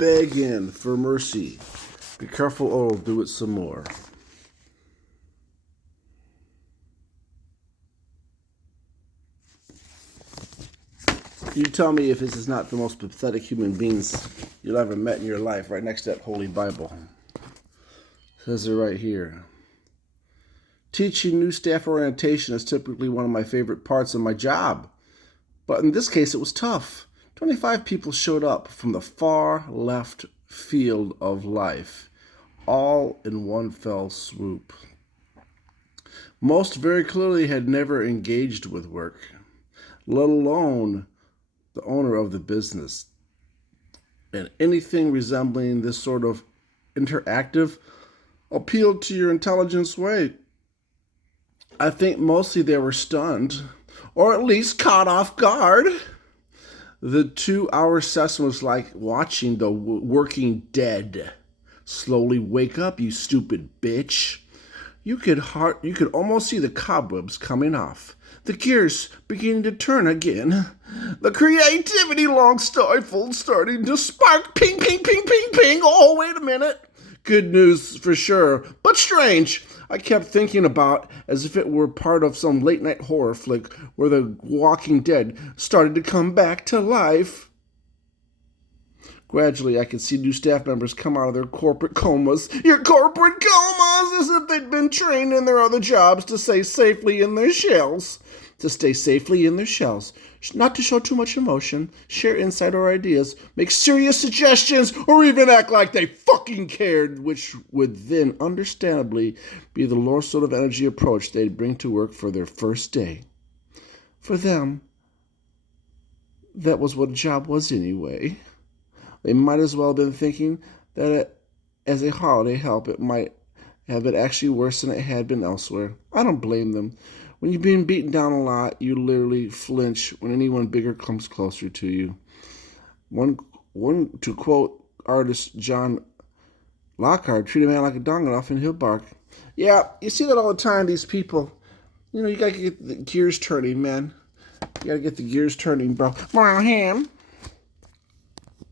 begging for mercy. Be careful or I'll do it some more. You tell me if this is not the most pathetic human beings you'll ever met in your life, right next to that Holy Bible. It says it right here. Teaching new staff orientation is typically one of my favorite parts of my job. But in this case, it was tough. 25 people showed up from the far left field of life, all in one fell swoop. Most very clearly had never engaged with work, let alone the owner of the business. And anything resembling this sort of interactive appealed to your intelligence way. I think mostly they were stunned, or at least caught off guard. The 2-hour session was like watching the working dead slowly wake up, you stupid bitch. You could almost see the cobwebs coming off, the gears beginning to turn again, the creativity long stifled starting to spark. Ping, ping, ping, ping, ping. Oh, wait a minute. Good news for sure, but strange. I kept thinking about as if it were part of some late-night horror flick where the Walking Dead started to come back to life. Gradually, I could see new staff members come out of their corporate comas. Your corporate comas! As if they'd been trained in their other jobs to stay safely in their shells. Not to show too much emotion, share insight or ideas, make serious suggestions, or even act like they fucking cared, which would then understandably be the low sort of energy approach they'd bring to work for their first day. For them, that was what a job was anyway. They might as well have been thinking that as a holiday help, it might have been actually worse than it had been elsewhere. I don't blame them. When you've been beaten down a lot, you literally flinch when anyone bigger comes closer to you. One to quote artist John Lockhart, treat a man like a Dongonoff and he'll bark. Yeah, you see that all the time, these people. You gotta get the gears turning, man. You gotta get the gears turning, bro. Ham.